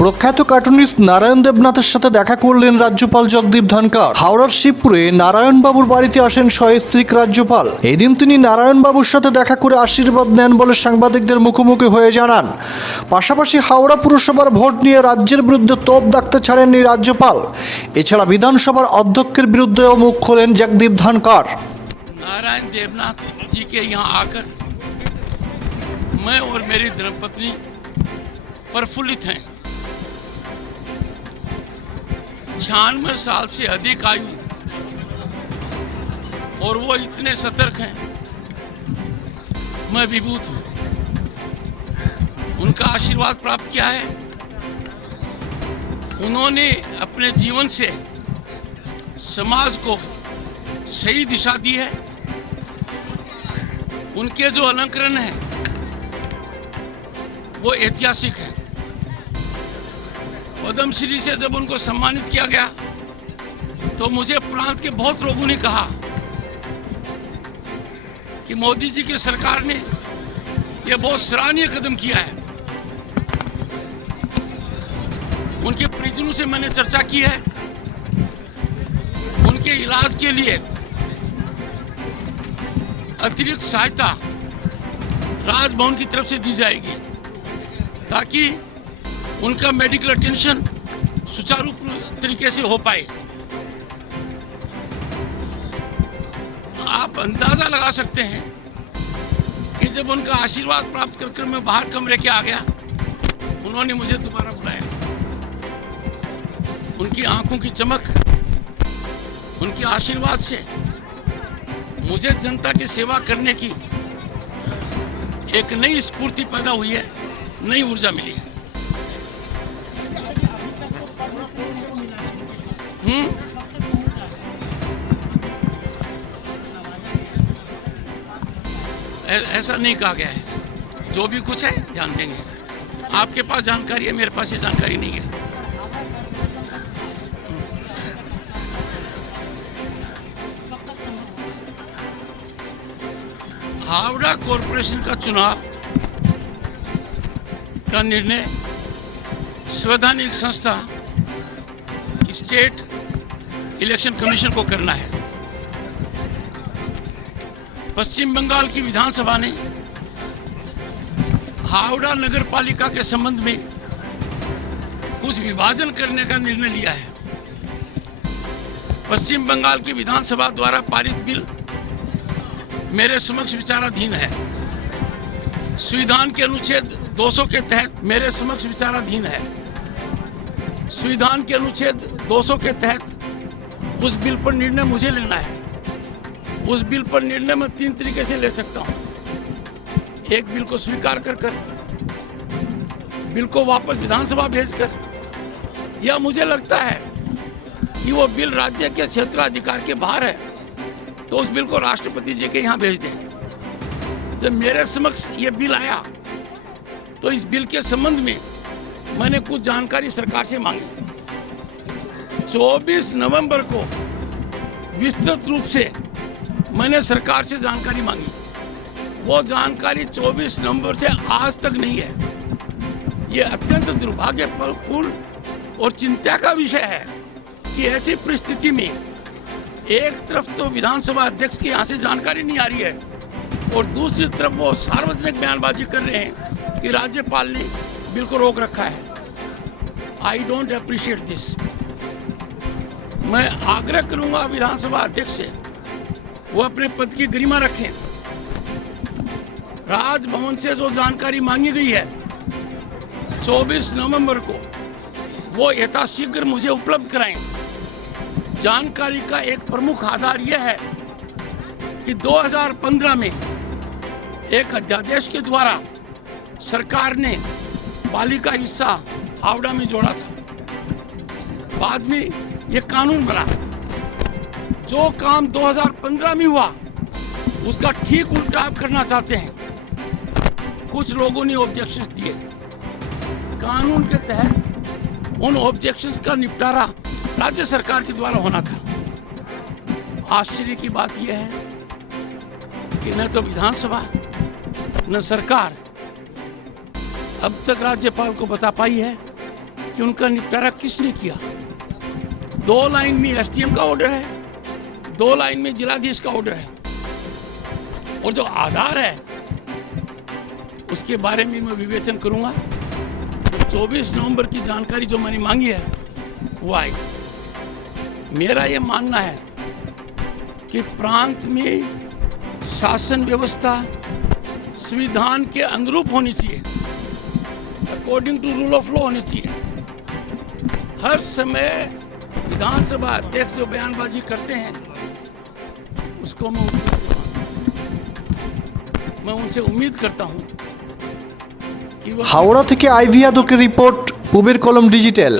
প্রখ্যাত কার্টুনিস্ট নারায়ণ দেবনাথের সাথে দেখা করলেন রাজ্যপাল জগদীপ ধনখড়। হাওড়ার শিবপুরে নারায়ণবাবুর বাড়িতে আসেন সস্ত্রীক রাজ্যপাল। এদিন তিনি নারায়ণবাবুর সাথে দেখা করে আশীর্বাদ নেন বলে সাংবাদিকদের মুখোমুখি হয়ে জানান। পাশাপাশি হাওড়া পুরসভার ভোট নিয়ে রাজ্যের বিরুদ্ধে তোপ দাগতে ছাড়েননি রাজ্যপাল। এছাড়া বিধানসভার অধ্যক্ষের বিরুদ্ধেও মুখ খোলেন জগদীপ ধনখড়। नारायण देवनाथ जी के यहाँ आकर मैं और मेरी धर्मपत्नी प्रफुल्लित हैं। 96 साल से अधिक आयु और वो इतने सतर्क हैं, मैं विभूत हूँ। उनका आशीर्वाद प्राप्त किया है। उन्होंने अपने जीवन से समाज को सही दिशा दी है। उनके जो अलंकरण है वो ऐतिहासिक है। पद्मश्री से जब उनको सम्मानित किया गया तो मुझे प्रांत के बहुत लोगों ने कहा कि मोदी जी की सरकार ने ये बहुत सराहनीय कदम किया है। उनके परिजनों से मैंने चर्चा की है। उनके इलाज के लिए अतिरिक्त सहायता राजभवन की तरफ से दी जाएगी ताकि उनका मेडिकल अटेंशन सुचारू तरीके से हो पाए। आप अंदाजा लगा सकते हैं कि जब उनका आशीर्वाद प्राप्त कर मैं बाहर कमरे के आ गया, उन्होंने मुझे दोबारा बुलाया। उनकी आंखों की चमक, उनके आशीर्वाद से मुझे जनता की सेवा करने की एक नई स्फूर्ति पैदा हुई है, नई ऊर्जा मिली है। ऐसा नहीं कहा गया है। जो भी कुछ है ध्यान देंगे। आपके पास जानकारी है, मेरे पास ये जानकारी नहीं है। हावड़ा कॉरपोरेशन का चुनाव का निर्णय संवैधानिक संस्था स्टेट इलेक्शन कमीशन को करना है। पश्चिम बंगाल की विधानसभा ने हावड़ा नगर पालिका के संबंध में कुछ विभाजन करने का निर्णय लिया है। पश्चिम बंगाल की विधानसभा द्वारा पारित बिल मेरे समक्ष विचाराधीन है। संविधान के अनुच्छेद 200 के तहत मेरे समक्ष विचाराधीन है। संविधान के अनुच्छेद 200 के तहत उस बिल पर निर्णय मुझे लेना है। उस बिल पर निर्णय मैं 3 तरीके से ले सकता हूं। एक, बिल को स्वीकार कर बिल को वापस विधानसभा भेजकर, या मुझे लगता है कि वो बिल राज्य के क्षेत्राधिकार के बाहर है तो उस बिल को राष्ट्रपति जी के यहाँ भेज दें। जब मेरे समक्ष ये बिल आया तो इस बिल के संबंध में मैंने कुछ जानकारी सरकार से मांगी। 24 नवंबर को विस्तृत रूप से मैंने सरकार से जानकारी मांगी। वो जानकारी 24 नवंबर से आज तक नहीं है। ये अत्यंत दुर्भाग्यपूर्ण और चिंता का विषय है कि ऐसी परिस्थिति में एक तरफ तो विधानसभा अध्यक्ष के यहाँ से जानकारी नहीं आ रही है और दूसरी तरफ वो सार्वजनिक बयानबाजी कर रहे हैं कि राज्यपाल ने बिल को रोक रखा है। I don't appreciate this. मैं आग्रह करूंगा विधानसभा अध्यक्ष से वो अपने पद की गरिमा रखें। राजभवन से जो जानकारी मांगी गई है 24 नवंबर को, वो यथाशीघ्र मुझे उपलब्ध कराएं। जानकारी का एक प्रमुख आधार यह है कि 2015 में एक अध्यादेश के द्वारा सरकार ने पाली का हिस्सा हावड़ा में जोड़ा था। बाद में यह कानून बना। जो काम 2015 में हुआ उसका ठीक उल्टा आप करना चाहते हैं। कुछ लोगों ने ऑब्जेक्शंस दिए। कानून के तहत उन ऑब्जेक्शंस का निपटारा राज्य सरकार के द्वारा होना था। आश्चर्य की बात यह है कि न तो विधानसभा न सरकार अब तक राज्यपाल को बता पाई है कि उनका निपटारा किसने किया। 2 लाइन में एसडीएम का ऑर्डर है, 2 लाइन में जिलाधीश का ऑर्डर है, और जो आधार है उसके बारे में मैं विवेचन करूंगा। तो 24 नवंबर की जानकारी जो मैंने मांगी है वो आई। मेरा ये मानना है कि प्रांत में शासन व्यवस्था संविधान के अनुरूप होनी चाहिए, according to rule of law होनी चाहिए। हर समय विधानसभा अध्यक्ष जो बयानबाजी करते हैं उसको मैं उनसे उम्मीद करता हूं कि वो হাওড়া থেকে আইভি यादव की रिपोर्ट, পূবের কলম ডিজিটাল।